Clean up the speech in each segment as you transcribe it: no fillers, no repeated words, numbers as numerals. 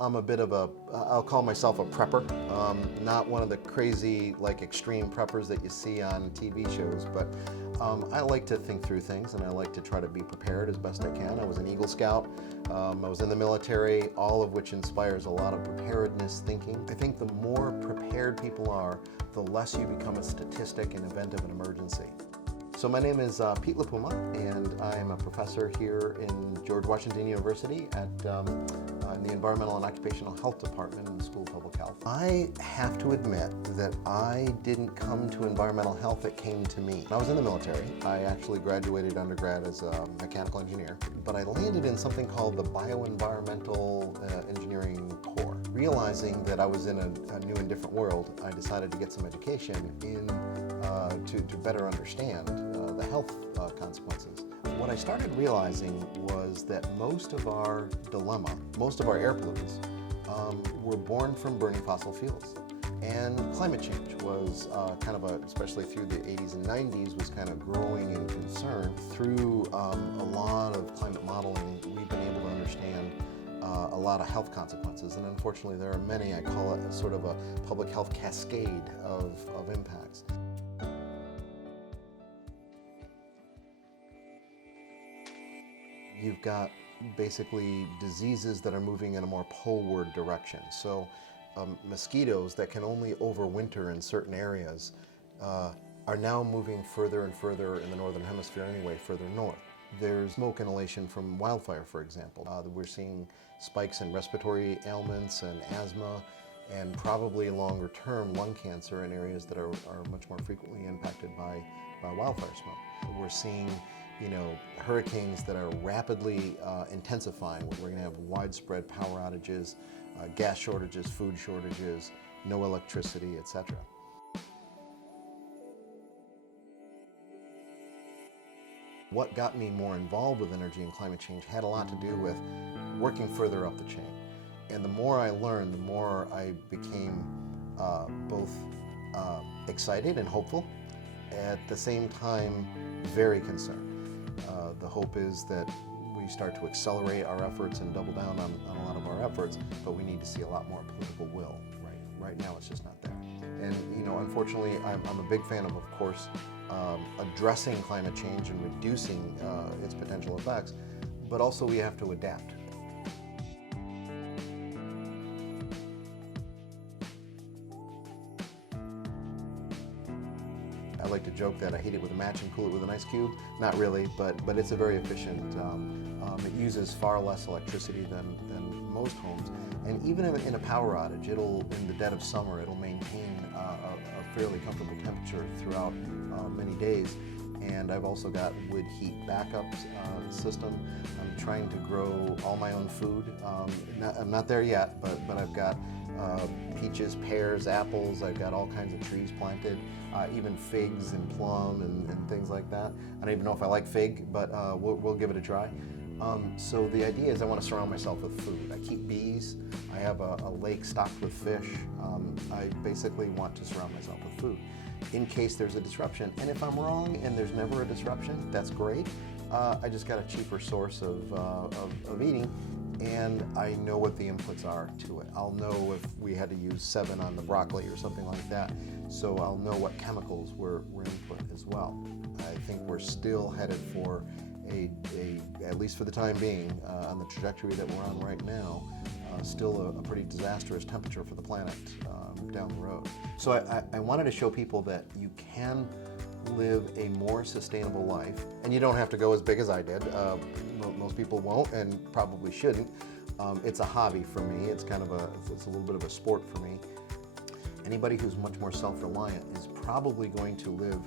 I'm a bit of I'll call myself a prepper. Not one of the crazy, like extreme preppers that you see on TV shows, but I like to think through things and I like to try to be prepared as best I can. I was an Eagle Scout, I was in the military, all of which inspires a lot of preparedness thinking. I think the more prepared people are, the less you become a statistic in event of an emergency. So my name is Pete LaPuma, and I am a professor here in George Washington University at in the Environmental and Occupational Health Department in the School of Public Health. I have to admit that I didn't come to environmental health, it came to me. I was in the military. I actually graduated undergrad as a mechanical engineer, but I landed in something called the Bioenvironmental Engineering Corps. Realizing that I was in a new and different world, I decided to get some education to better understand the health consequences. What I started realizing was that most of our dilemma, most of our air pollutants, were born from burning fossil fuels. And climate change was kind of especially through the 80s and 90s, was kind of growing in concern. Through a lot of climate modeling, we've been able to understand a lot of health consequences, and unfortunately there are many. I call it sort of a public health cascade of impacts. You've got basically diseases that are moving in a more poleward direction. So mosquitoes that can only overwinter in certain areas are now moving further and further in the northern hemisphere anyway, further north. There's smoke inhalation from wildfire, for example. We're seeing spikes in respiratory ailments and asthma, and probably longer term lung cancer in areas that are much more frequently impacted by wildfire smoke. We're seeing hurricanes that are rapidly intensifying. We're going to have widespread power outages, gas shortages, food shortages, no electricity, etc. What got me more involved with energy and climate change had a lot to do with working further up the chain. And the more I learned, the more I became both excited and hopeful, at the same time very concerned. The hope is that we start to accelerate our efforts and double down on a lot of our efforts, but we need to see a lot more political will. Right now it's just not there. And unfortunately, I'm a big fan of course, addressing climate change and reducing its potential effects, but also we have to adapt. I like to joke that I heat it with a match and cool it with an ice cube. Not really, but it's a very efficient. It uses far less electricity than most homes, and even in a power outage, in the dead of summer, it'll maintain a fairly comfortable temperature throughout many days. And I've also got wood heat backup system. I'm trying to grow all my own food. I'm not there yet, but I've got peaches, pears, apples. I've got all kinds of trees planted, even figs and plum and things like that. I don't even know if I like fig, but we'll give it a try. So the idea is I want to surround myself with food. I keep bees. I have a lake stocked with fish. I basically want to surround myself with food in case there's a disruption. And if I'm wrong and there's never a disruption, that's great. I just got a cheaper source of eating, and I know what the inputs are to it. I'll know if we had to use 7 on the broccoli or something like that, so I'll know what chemicals were input as well. I think we're still headed for at least for the time being, on the trajectory that we're on right now, still a pretty disastrous temperature for the planet down the road. So I wanted to show people that you can live a more sustainable life, and you don't have to go as big as I did. Most people won't and probably shouldn't. It's a hobby for me. It's a little bit of a sport for me. Anybody who's much more self-reliant is probably going to live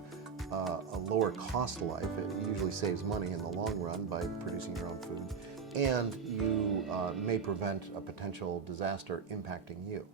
a lower cost life. It usually saves money in the long run by producing your own food, and you may prevent a potential disaster impacting you.